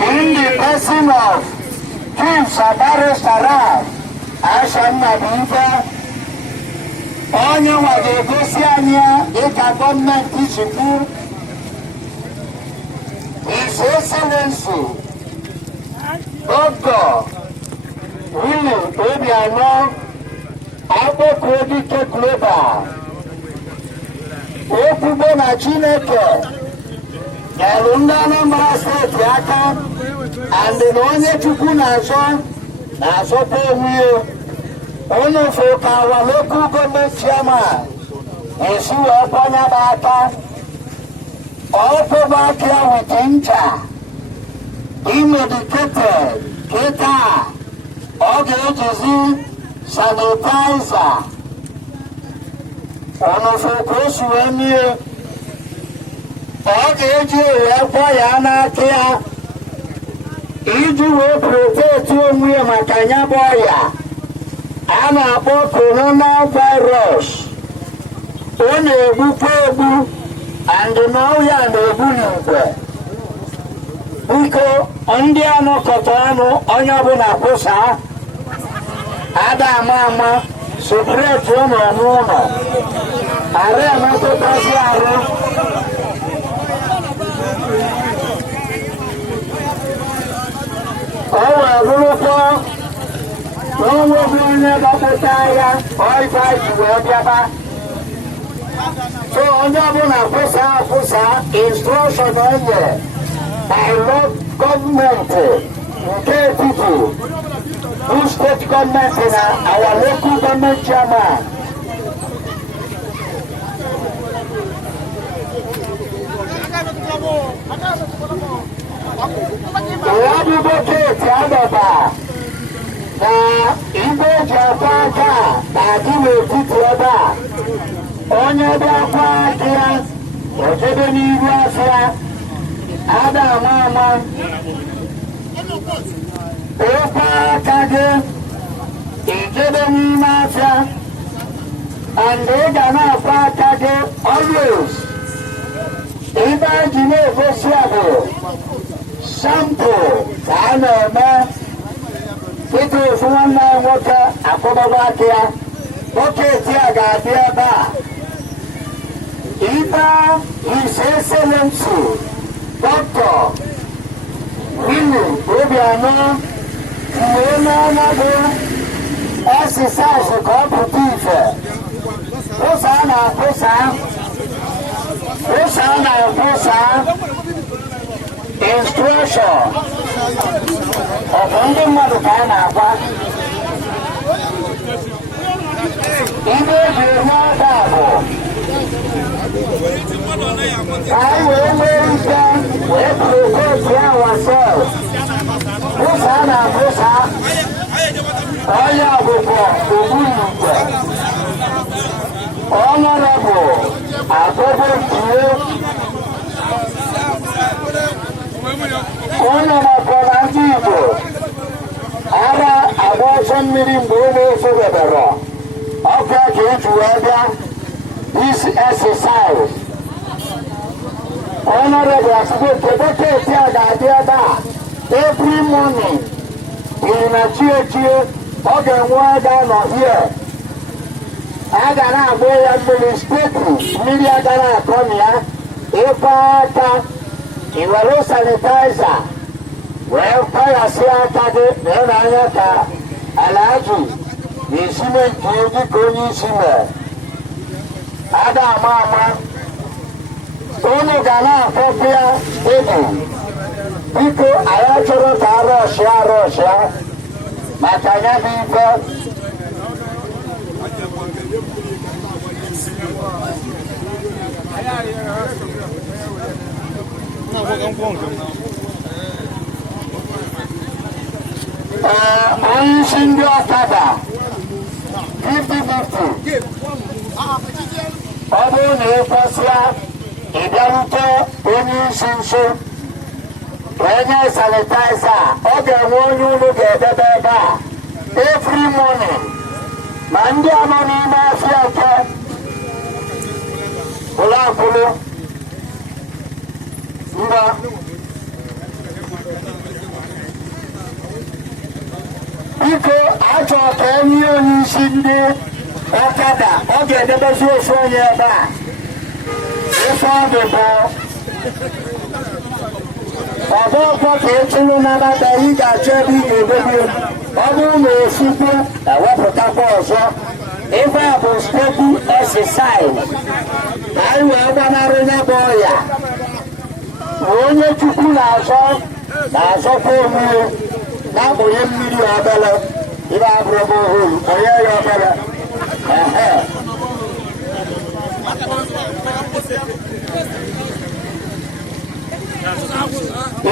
in the person of Asha Nnabuife, onye ga-egosi anya dịka gọọmenti chukwu His Excellency Gov Willie Obiano akpọkọ dike global okwugbo na Chineke nyere ndị Anambra steeti aka and na onye chukwu na-azọpụ onwe ya. Unu fụ ka our local government chairman esi wee kwanye aka ọkpụba aka with ncha imedicated kịta ọ ga-ejizi sanitizer. Unu fụ ka o si wee mie ọ ga-eji wee kwọ ya n'aka ya iji wee protect onwe ya maka nya bụ ọrịa a na-akpọ coronavirus. Ọ na-egbukwa egbu and na ọrịa na-egbu n'igwe. Biko ndị anọkọta ọnụ onye ọbụla kwụsa ada ama separate ụlọ n'ụlọ ara emetụtasị arụ. Ọ wee bụrụkwa n'onweghị onye gbapụta ya ọifa ji wee bịaba. So onye ọbụla kwụsa instruction onye by gọọmenti nke etiti bụ steeti gọọmenti na our local gọọmenti chairman. Abubuwa keeti adọba na igbe eji akwa aka na-adị n'etiti ebe a. Onye bịakwa aka ya ojebe n'ihu afịa ada ama okwa aka gị ijebe n'ime afịa and ị ga na-akwa aka gị always. Ibe a ji na-egosi abụ sample ka a na-eme dịka ofu nwanne anyị nwoke akwụbaba aka ya. Bọketi a ga-adị ebe a. Ibe His Excellency Dr. Willie Obiano kwuo n'ọnọdụ exercise ka ọ pụta ife. Ụsa a na-akwụsa instruction ọ bụ ndị mmadụ ka a na-agwa. Ibe eji enye aka bụ ka anyị wee nwee ike wee protect ourselves. Ụsa a na-akwụsa onye ọbụbọ ogbunigwe Honorable Afor Nkpor onye na-akọrọ ndị Igbo ara agba ọsọ mmiri mgbe ọ na-efebebere ọkụ ka eji wee bịa this exercise. Honorable Afor Bọketi a ga-adị ebe a every morning. Iri na chie ọ ga-enwe aga nọ here a ga na-agba ya mmiri steeti mmiri aga na-akọmi ya ịkọ aka iwere sanitaiza wee kọghasị aka gị n'anya ka Alhaji na-esi nke dị ka onye isi mere ada ama ama unu ga na-afọpụ ya egwu biko anyị chọrọ ka arọshịa maka ya bụ ife onye isi ndị ọkada 50-50 ọ bụrụ na ịkwesịa ịbịarute onye isi nso wee nye sanitaiza ọ ga-enwe onye unu ga-edebe ebe a every morning ma ndị anọ n'ime afịa nke ụlọakwụlụ ngwa biko achọrọ ka enye onye isi ndị ọkada ọ ga-edebezi ofu onye ebe a ife ọ dị bụ ọbụ ọkwa ka echuru n'anata ị ga-achọ ebe ị ga-edobe ọ bụrụ na osikwu ewepụtakwa ọzọ ife a bụ steeti exercise ka anyị wee gbanarị ya bụ ọya onye chukwu na-azọkwa omume na-akpụnye mmiri obere ibe abụrụ ohuru onye ya obere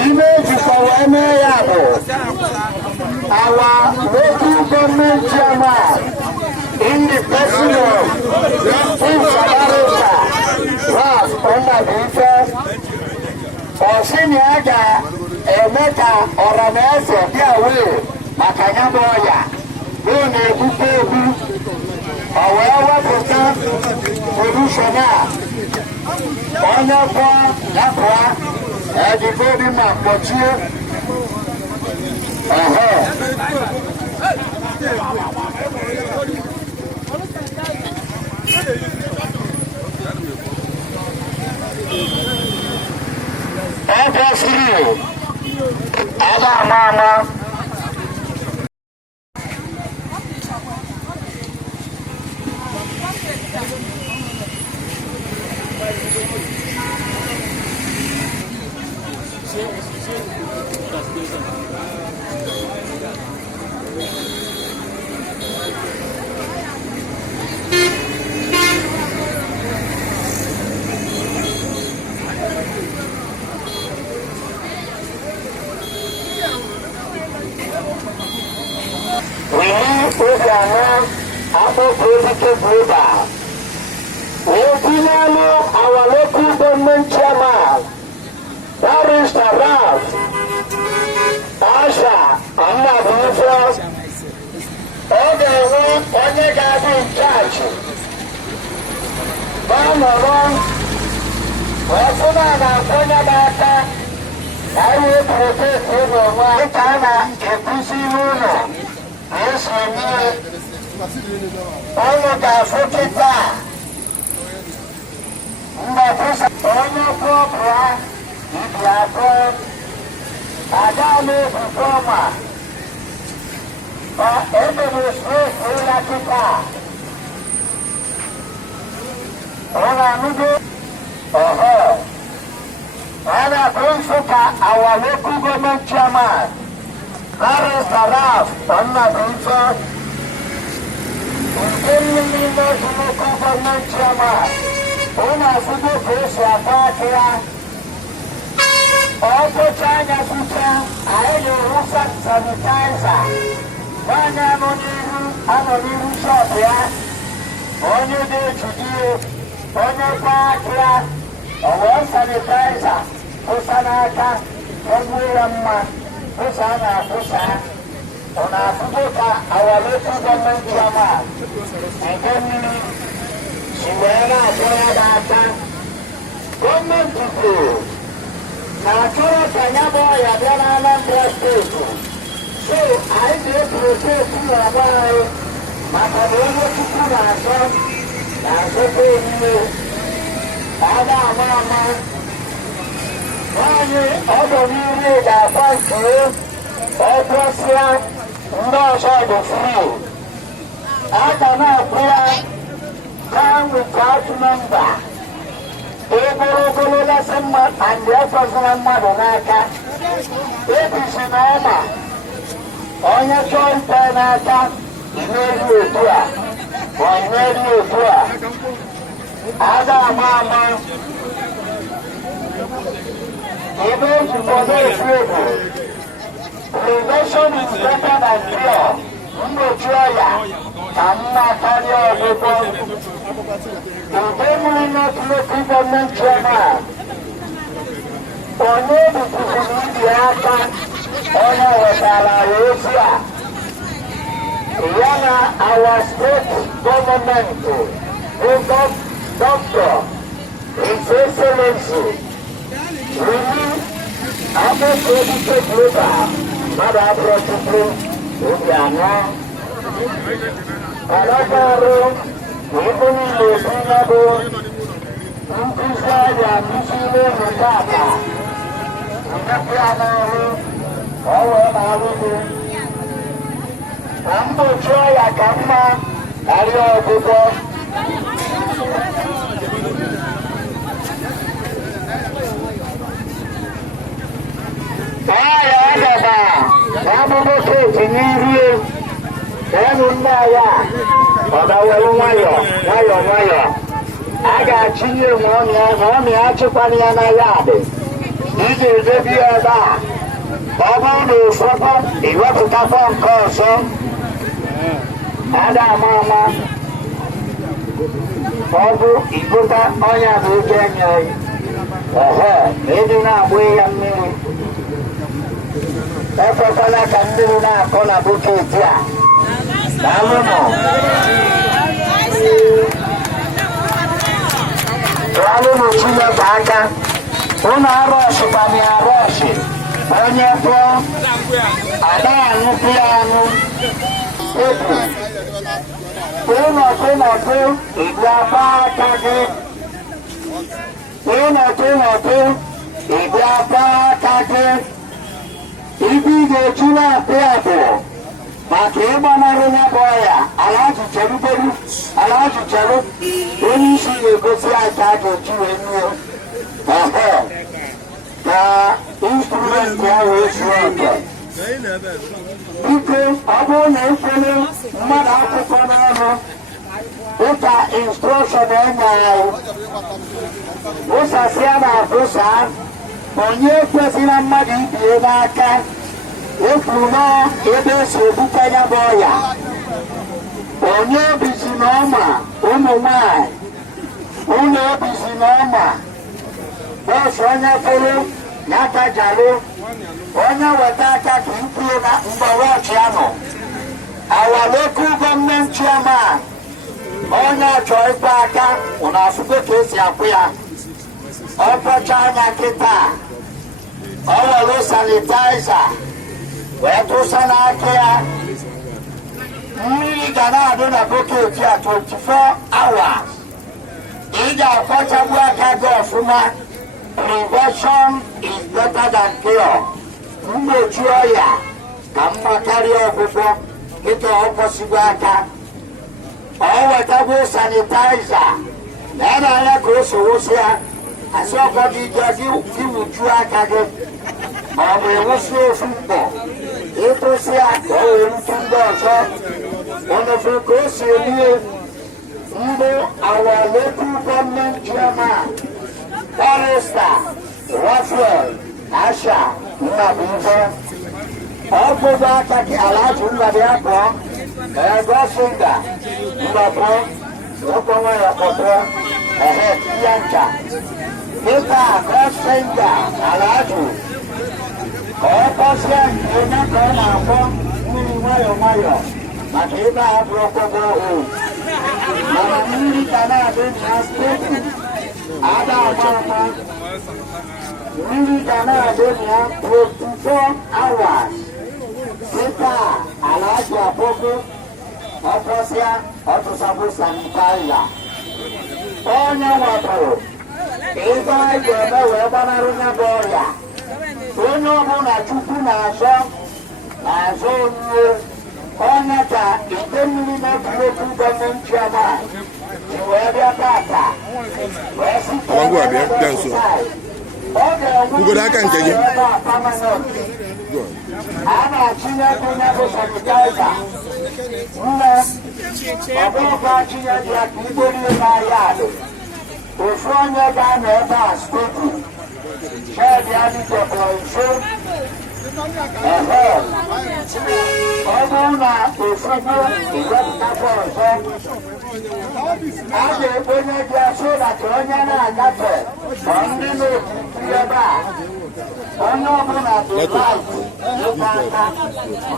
ime ejikọ wee mee ya bụ awa local government chairman in the person of Raphael Nnabuife ọsị na ya ga-eme ka ọranaeze bịa wee maka ya bụ ọya ruo na-egbukwa egwu ọ wee wepụta solution a onye kwọ ya pụọ ejikodi ma mkpọchie ọ kwesịrị aga ama ama Willie Obiano Afor Global. Obiano, our local government chairman, Barrister Asha, Nnabuife, all the one onye ga-adị in charge. Banọrọ wee fụna na-akwụnye n'aka ka anyị wee protest ụlọ nwa dịka a na-ekwusi n'ụlọ. Yes, I all of the Africa. Nnabuife, onye kwụọpụa ibi atọ Adamụ Nkpor emere stresi ụlọ kịta ọ na-anụgo a na-akụ Nsụka our local government chairman Barrister Nnabuife nke niile local government chairman ụlọ afụgo ka o si akọ aka ya ọ kpụcha anya fụcha anyị na-ewusa sanitaiza nwaanyị anọ n'ihu shọpụ ya onye na-ejide onye kwa aka ya o wee sanitaiza fụsa n'aka egbuo ya mma fụsa na-afụsa ọ na-afụgo ka our local government chairman Idemili si wee na-akpọ ya n'aka gọọmenti kwuru na-achọrọ ka ya bụ ọya bịa n'Anambra steeti so anyị ga-eprotest n'ọgba anyị maka na onye Chukwu na-achọ na-asụkwa emume ada ama ama nwaanyị ọdụ niile ga-akwa nke ọkwụsịa ndị ọzọ dị fri aga na-akwụ ya gaa nke atụ na mba ebere ogolo lesị mmadụ andị efọzila mmadụ n'aka ebisi na ọma onye chọọ ikpe n'aka imeri otu a ma imeri otu a aga ama ama ebe ejikọta efu efu prevention is better than cure mgbochi ọya ka mma karịa ọgwụgwọ Idemili North Local Government Chairman onye butuziri ibi aka onye wetara ozi a ya na our state government Dr. His Excellency Willie Obiano Alagaro Idemili Obiano nkụzi ọrịa nkụziri ụmụaka Nnabuife ọrụ na-arụgo na mgbochi ọrịa ka mma karịa ọgwụgwọ ọrịa ọdaba na abụbọ keeti n'irie enu nne ya ọ dawelu nwayọ nwayọ nwayọ a ga-achịnye ma ọmịa achịkwana ya na yadị ị ga-edebi ya ebe a ọ bụrụ na ụfọdụ iwepụtakwa nke ọzọ ada ama ama ọ bụ igota ọnya na oge enye ọhọ ma ịdị na-agba ya mmiri ekwekwala ka mmiri na-akọ na boketi a daalụnụ daalụnụ Chineke aka ụnụ arọshịkwanye arọshị onye kwụọ ada aṅụkwụ ya aṅụ ebu ịnọtụ igbu akpa aka gị ịnọtụ igbu akpa aka gị ibu ị ga-eju na-apụ apụ maka ịgbanarị ya bụ ọya ala ajụcheru onye isi ga-egosi aka a ga-eji wee nye ọhọ ka instrumenti ahụ ezuo oke biko ọ bụrụ na ekwere mmadụ akwụkwọ n'ọrụ dịka instrọkshọn enye anyị ụsasịa na abụsa onye ekwesịla mmadụ ibie n'aka ekwuru n'ebe esi ebute ya bụ ọya onye obizi na ọma ụmụ nwanyị ụlọ obizi na ọma bọsụ onye fụrụ ya kajalụ onye weta aka ka ikwuo na mgbawachi anọ our local government chairman onye achọ ịkpa aka ụna afụgo ka esi akwụ ya ọkpọcha anya kịta ọ were sanitaiza wee tụsa n'aka ya mmiri ga na-adị na boketi a 24 hours ị ga-akpọchagbu aka gị ọfụma prevention is better than cure mgbochi ọya ka mma karịa ọgwụgwọ kịta ọ kwụsịgo aka ọ wetagbo sanitaiza na ebe anya ka o sowosi ya asị ọkọ gị gị wujuo aka gị ma ọ bụ ewusi ofu mkpọ ịtụsị ya ka o wee rute ndị ọzọ ọnọfụ ka o si emie mbụ our local government chairman Barrister Raphael Asha Nnabuife ọgbụgbọ aka gị Alhaji Nnadi abụọ Gosinga Mbapụ ọkpọnwa ya kpọtụọ ya ncha dịka Gosinga Alhaji ọkpọsịa nke onye ka ọ na-akpọ mmiri nwayọ nwayọ maka ebe a bụrụ ọkpọgọ ohu mana mmiri ka na-adị na steeti ada ama mmiri ga na-adị na 24 hours dịka Alhaji akpọgo ọkpọsịa ọtụsabụ sanitaiza onye nwapụrụ ebe anyị ga-eme wee gbanarị ya bụ ọrịa onye ọbụla Chukwu na-azọ onye onye ka Idemili na-eburu gọọmenti ọma ji wee bịa tata wee site ọ ga-enwe ebe a permanent a na-achịnye ego ya bụ sanitaiza nne ọbụrụkwa achịnye dị ya ka igborie n'ahịa adị ofu onye ga-anọ ebe a steeti chedi adịjekwa nso ọ bụrụ na ofugbo iwepụtakwa ọzọ a ga-ekponye gị asụ maka onye na-agafe ma ndị na-ekiri ebe a onye ọbụla dị laịtị ịgba aka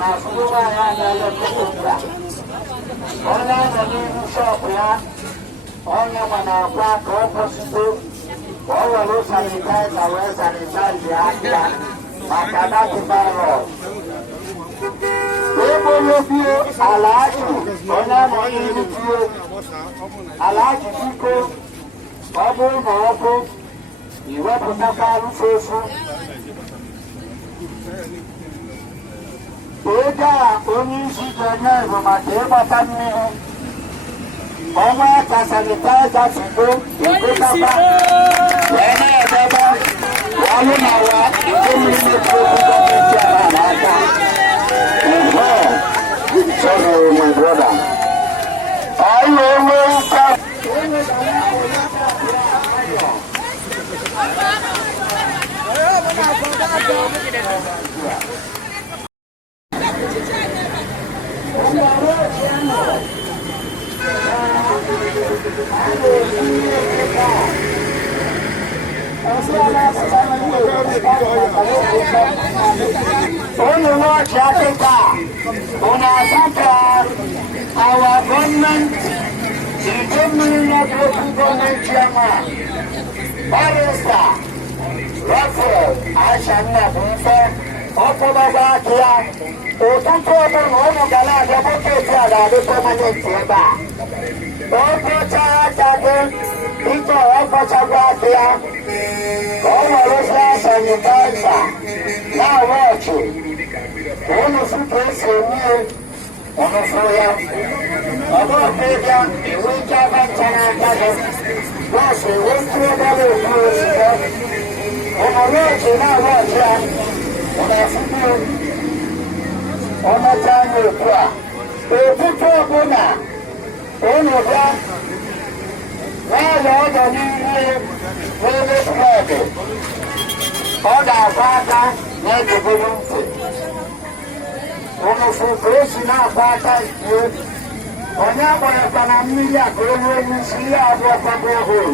na afụrụ nwaanyị anya onye nọ n'ihu shọpụ ya onye nwe na-akwa ka ọ kwụsịtụ ka ọ were sanitaiza wee sanitaizi aka maka dati virus ebolobi Alhaji onye nọ n'ihu tie Alhaji biko ọ bụrụ na ọkụ iwepụtakwa arụfefu ego a onye isi ga-enye bụ maka ịgbata mmiri ọnwa ka sanitaiza sigo egotakwa wee na-edebe ọrụ na ụwa Idemili na-ekwu okwu gọọmenti ala n'aka sorry my brother anyị enwe ike onye watch Africa on Asha our government Idemili local government chairman Barrister Raphael Asha Nnabuife ọkpọbaba aka ya ụtụtụ ọbụla ụmụ ga na-abịa bọketi a ga-adị permanent ebe a ọ kpọchaa aka gị ike ọkpọchakwa aka ya ka ọ werezie sanitaiza na-awa ọchị ụnụ fụ ka esi eme ụnụ fụ ya ọbụrụkwa ịbịa enwe ike aba ncha n'aka gị bọs enwe ntụ ọbara okwu ozugbo ụmụrụ ọchị na-awa ọchị ya ụnafụkwu ọmata anya okwu a ụtụtụ ọbụla ụnụ bịa n'ụlọ ọdọ n'ihu n'ebe flọdụ ọ ga-akwa aka na-edobere ntị ụnụfụ ka o si na-akwa aka ikue onye agbarakwa na mmiri a ka olu onye isi ihe abụọ kwago ọhụrụ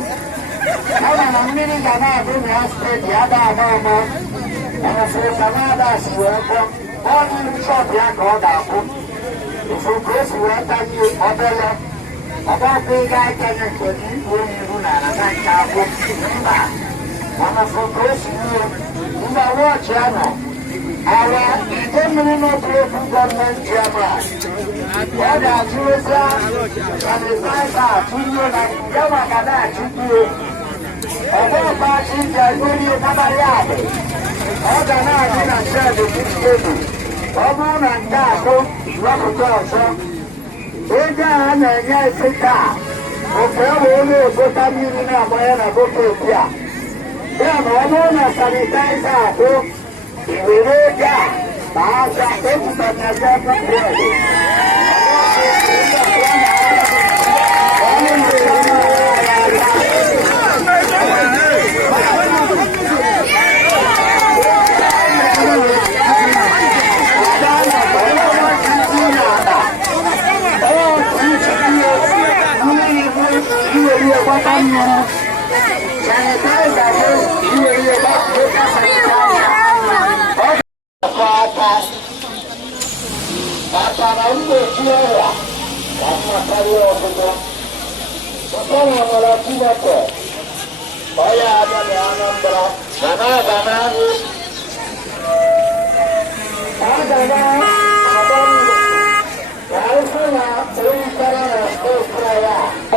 kama na mmiri ga na-adị na ya steeti ada ama ama ụnụfụ ka na-ada si wee kwọ ọ n'ihu shọpụ ya ka ọ ga-akwụ ụfụ ka o si wee tanye obele ọgbakọ ịga akanye nke ikwu onye ihu na ala na nke akwụ mba ụnụfụ ka o si ruo mgbe wọchị ya nọ awa Idemili n'okwu gọọmenti ebe a ọ ga-atụrụzia sanitaiza atụnye na nke maka na-achụkwuo ọgbakọ achị ji egori nabarị adị ọ ga na-adị na shed stebu ọ bụrụ na nke atọ iwepụta ọzọ ego a na-enye isi taa ofe ewe onye egota mmiri na-agbanye na boketi a ya na ọ bụrụ na sanitaiza atụ iwere ego a na aja ejibanaja bụbụọdụ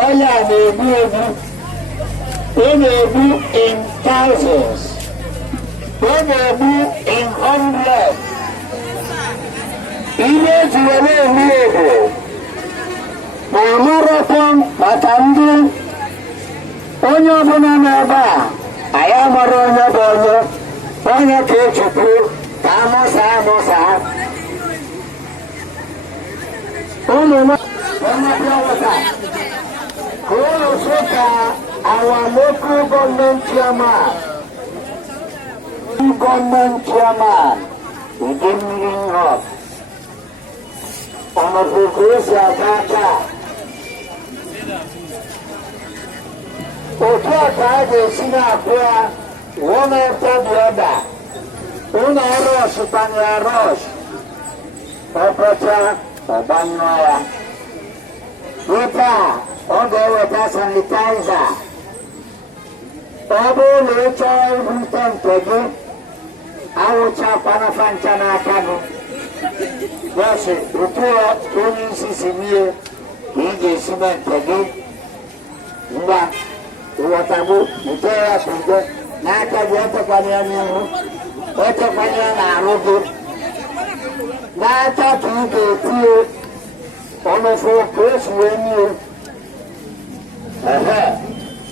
onye a na-egbu egbu in thousands, in hundreds. Ile jiwele emiego, na marathon matandi, onye ọbụla n'ebe a, anyị amara onye bụ onye ka echukwu ka amụsa. Ụmụ our local government chairman, Idemili North, Honorable Asha. Otu aka a ga-esi na-abụọ one after the other. Ụlọ rush banyere rush, ọkọcha ọgbanyụọ ya. Weta ọ ga-eweta sanitizer. Ọ bụrụ na ị chọọ ibute nke gị, awụchakwana fancha n'aka gị. Bọsụ, otu onye isi si mie ka ị ga-esi mee nke gị. Ngwa, ịghọtagbu, bute ya sụgo n'aka gị, etekwana ya n'ihu, etekwana ya n'arụ gị. N'aka ka ị ga-etinye ọnụfụ ka o si wee mie.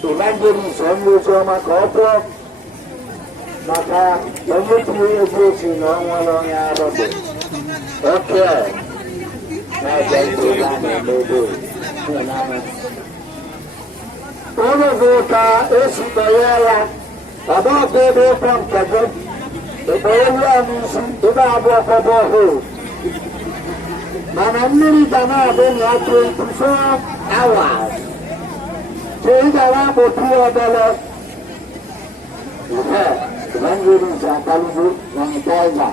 Evangelist onye ozi ọma ka ọ pụọ maka onye kwuru ego osi na ọnwa na onye arọbụ oke na-aja itoolu a na-emedo onye bụ ka esi kpọye ya ọbọọkụ ebe ụkọ nke gị ekpọye ndị a n'isi ebe abụọ kwado ọhụrụ mana mmiri ga na-abụ na 24 hours. So you got one for $2. When you reach a Talibu, sanitizer.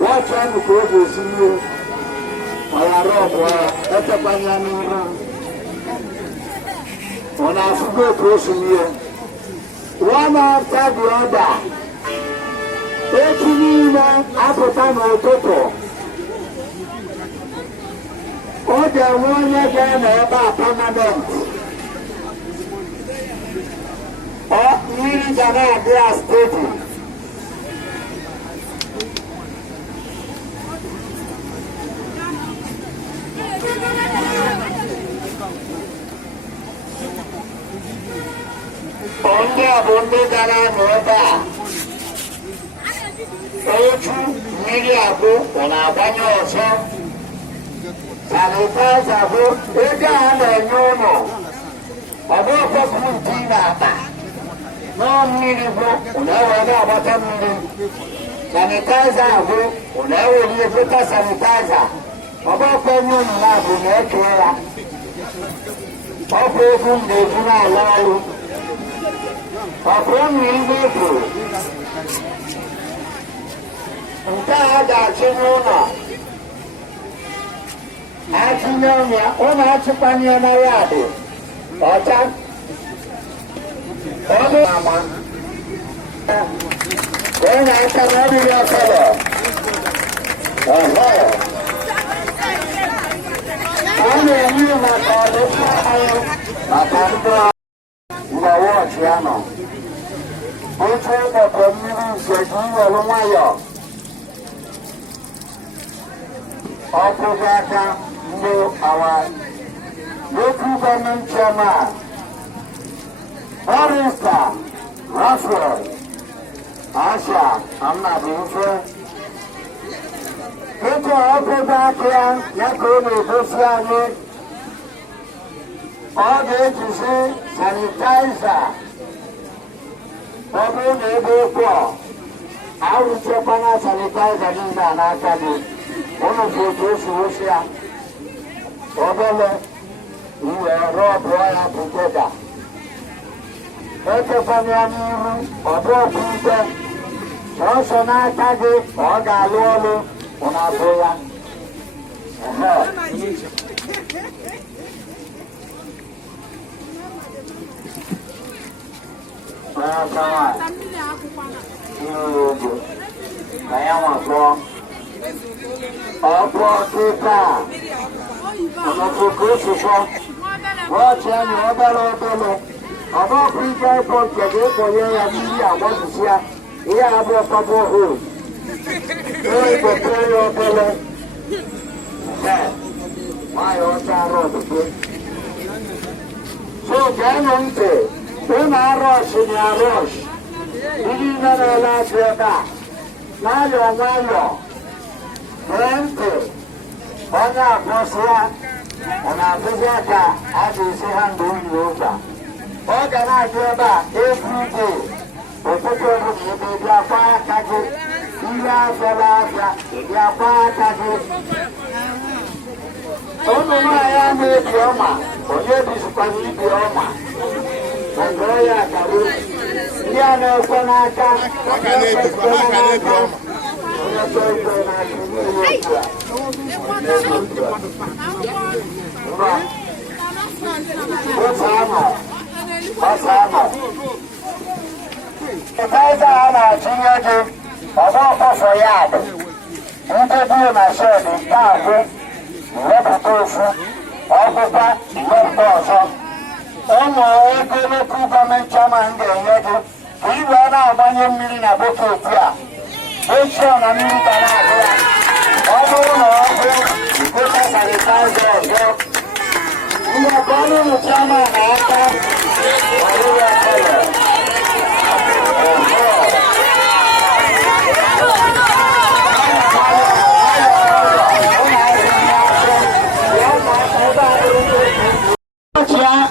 Watch out to go to see you. Or a rope, that's a banana. When I forgot to see you, one after the other. 18 apple time or toto. Or the one again about permanent. Mmiri ga na-adị ya steeti. Ndị a bụ ndị gara n'ebe a. Otu mmiri abụ na-agbanye ọzọ. Sanitizer bụ ego a na-enye ụlọ. Ọ bụ ọkpọkụ nke na-akpa. No mmiri bụ na-ewe na-agbata mmiri. Sanitizer bụ na-ewe na-ebute sanitizer. Ọ bụ ọkpọ onye ụmụ na-abụ na-eke ya. Ọ bụ ego m na-ebu n'ala ọrụ. Ọ bụ mmiri ndị efu. Nke a ga-achị n'ụlọ. Achịnye ya, ụmụ achịkwanye na ya dị. Ọcha. Ọdụ ama. Onye aka na ọdịghị ọsọlọ. Ọ na-enye maka ọdịkwa anyị maka ndị mgbe wọchị ya nọ. Otu ụbọchị mmiri ise ka iwere nwayọọ. Ọkụkọ aka ndị awa local government chairman. Barrister Raphael, Asha, Nnabuife. Eke ọkụkọ aka ya ka ọ na-egosi anyị. Ọ ga-ejizi sanitizer. Ọ bụrụ na ebe ụkwụ arụchekwana sanitizer niile a n'aka gị. Ụnụ bụ otu o si wosi ya. Obele iwe rọbụ ya bugeda. Echekwanye ya n'ihu ọdụ ọkụ ike. Sọsọ n'aka gị ka ọ ga-alụ ọlụ ụnabụ ya. Ka ya nwakọ ọkụ ọkịta ọnọdụ ka osụsọ wọchị anyị obere About free guy for the for you, I want to see her. Here I have a couple of rules. Very good play your belly. My own road. So, Ganonte, when I rush in your rush, you didn't know last year back. Now you're Plenty. On our Bosnia, and our Visiaka, as you see, I'm doing yoga. What can I do about every day? The people will be a fire catching. You are the last, you are fire catching. Oh, no, I am a Bioma, or you be Spanish Bioma. And Gloria Caru, Diana Sonata, Sonata.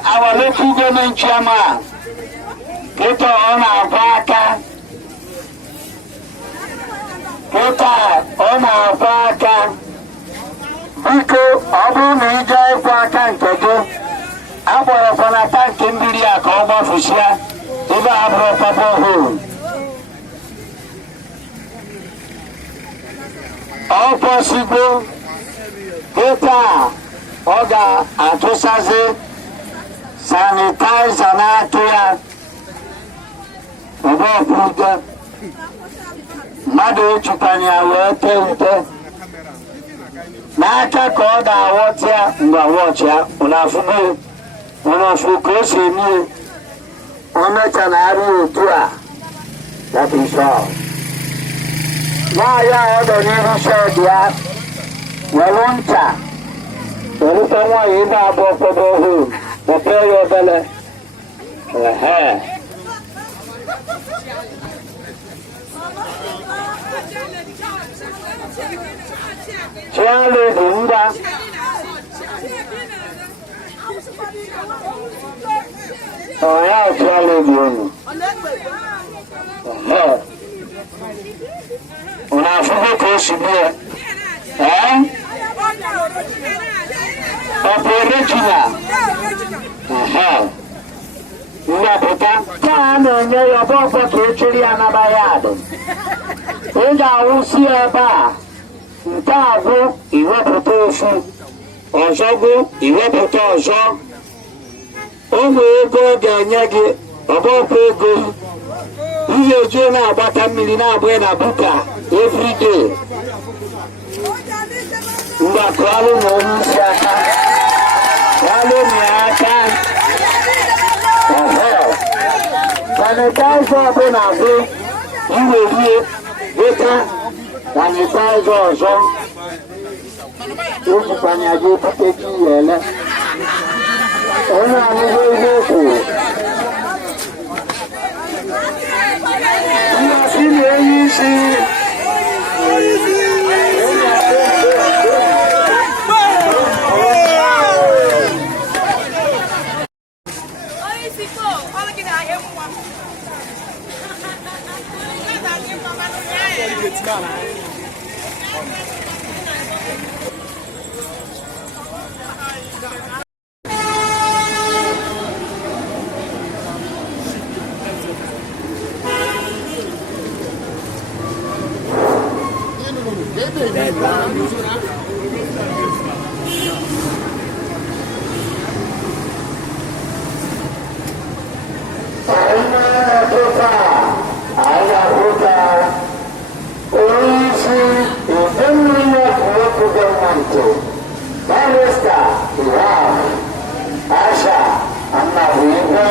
Our local government chairman, Peter on Vaka, Biko, Abu Nija, Vaka, Tego, Abu Fanatan, Kimbiria, Koma Fusia, Eva Abro Papa Hu. All possible, Peter, Oga, Atosaze, Sanitize and Akia, Oba Madu Chupania, Wete, Naka Koda, Watia, Mwawacha, Unafu, Unafu, Kosi, Onatanaru, Tua. That is all. Now, I don't said that. Walunta. The little one is about the prepare your belly. Charlie Bunda. Oh, yeah, Charlie Bunda. When I forget to be of the original. Nnabuife, time and you are both for Kiri and Abayado. When I will see a bar, Ntago, Iwapotofu, Ozogo, Iwapotozo, Ogo, Ganyagi, above Ogo. You join about a million buena buka every day. We are calling on Shaka. Sanitize open Agu, you will hear better than the size or so. You can have to take you. Asha, Nnabuife,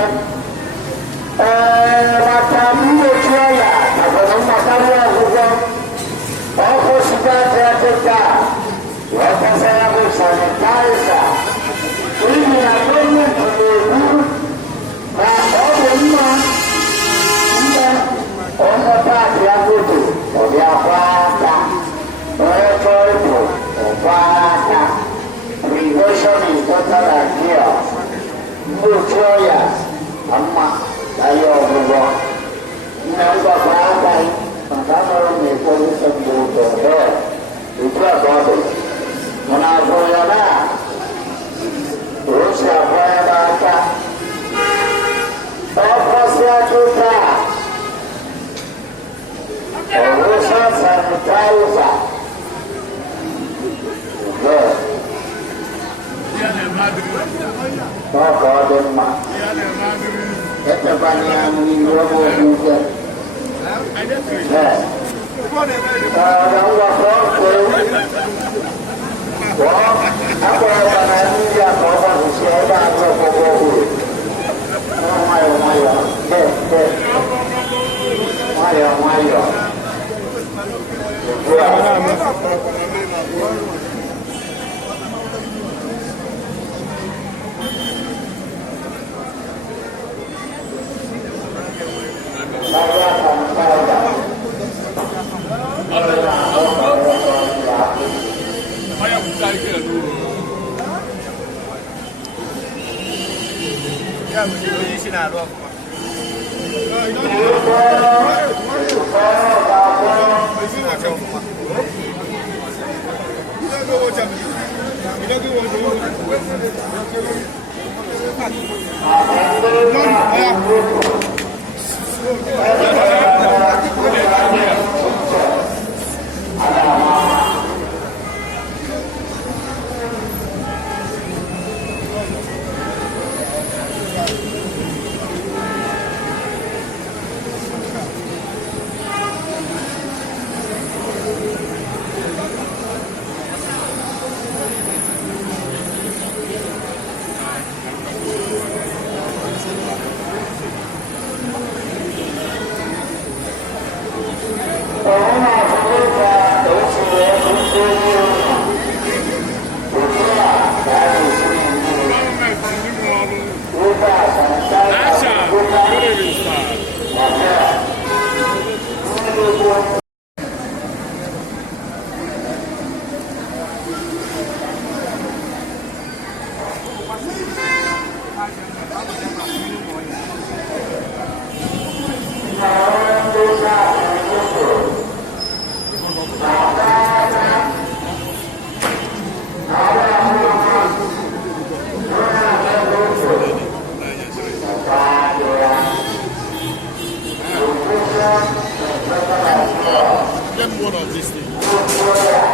Asha, good evening, sir. One of these things.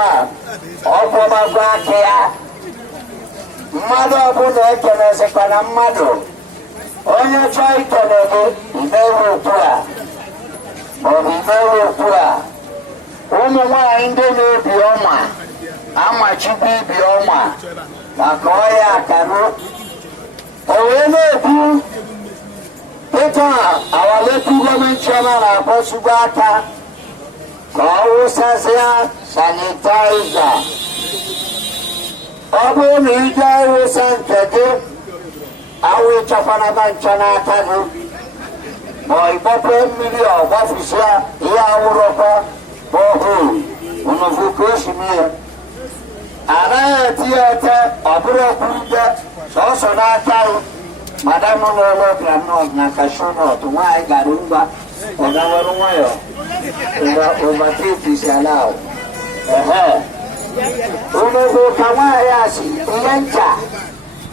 chairman ọkwụmagụ aka ya mmadụ ọbụla ekelezikwa na mmadụ onye chọọ ikele gị imewe otu a maọbụ imewe otu a ụmụ nwaanyị ndị na-ebi ọma amachikwa ibi ọma maka ọya akarụ o wee na-ekwu dịka awaletu gọọmenti chairman na-akpọchigwa aka ka ọ wụsasịa sanitaiza ọ bụrụ na ije ịwụsa nke gị awụ ịchakwana na ncha n'aka gị ma ịgbapụ mmiri ọgbafusịa ihe awụrọkwa bọhol unuvu ka o si mee anaghị eti ya ete ọ bụrụ okwurute sọsọ n'aka gị madam n'ụlọ granọt na kashunọt nwaanyị gara ngwa ọ gawere nwayọọ overtake allowed. Unuvu ka nwaanyị asị ihe ncha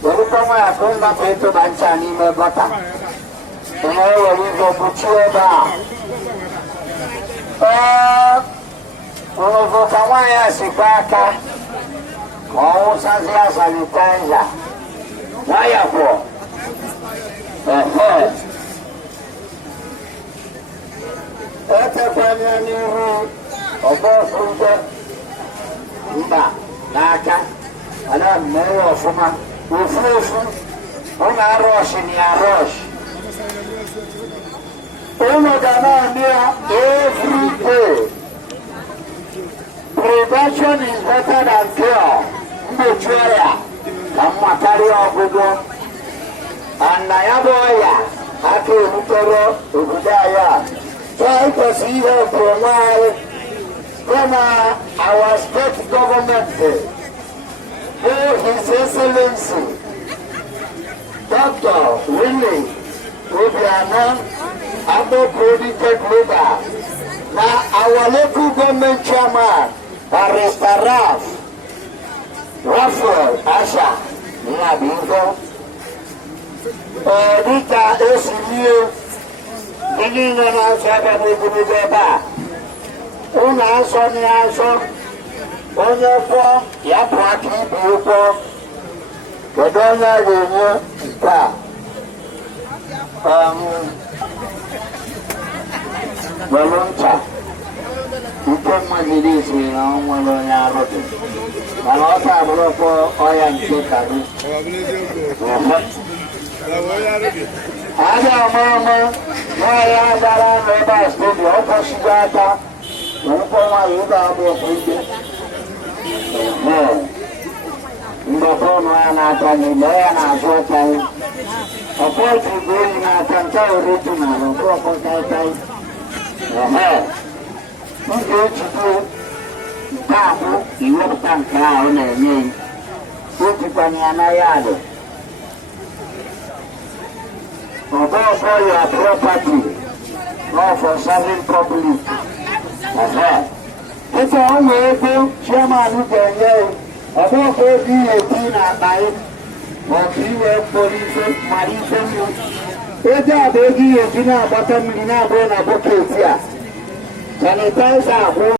werukwa nwaanyị ka ụmụaka ịtụba ncha n'ime bọta ihe ewere ụzọ kpuchie ebe a unuvu ka nwaanyị asịkwa aka ka ọ wụsazịa sanitaiza nwayọ kwụọ etekwanya n'ihu ọgbọfụnde mba n'aka ana mmewe ọfụma ofu ofu ụmụ arọshi na arọshi ụmụ ga na-eme ya every day. Prevention is better than cure. Mgbochi ọrịa ka mma karịa ọgwụgwọ ana ya bụ ọya aka ebutere obodo anyị a kwesịrị ihe onwe anyị na our state government bụ His Excellency Dr. Willie Obiano Global na our local government chairman Barrister Raphael Asha Nnabuife dịka esi ihe ndị nọ na-asọ ebe n'egologo ebe a ụlọ asọ na-asọ onye kwọ ya bụ aka ibe ụkwọ kedu onye a ga-enye nke a welụ ncha nke mmadụ isi na ọnwere onye arụtụ mana ọ ka abụrụkwa ọya nke karụ ada ọmụmụ nwaanyị agara n'ebe a steeti ọ kwụsịgo aka nkwọ nwaanyị ụlọ abụọ ikpe mgbakọ ọnụ ya n'aka n'ile ya na-azụ ụka ọkpọ otu bụ oyi n'aka nke oretu na ọkpọ ọkpọ kaikai m ga-echukwu nke abụ iwepụta nke ahụ na-enye otukwana ya na ya adị above all your property, not for serving public. It's all way to chairman who can yell. Above all the 18 at night, or 3 police, marine. It's a baby, it's in a bottom in a bucket here. Sanitize our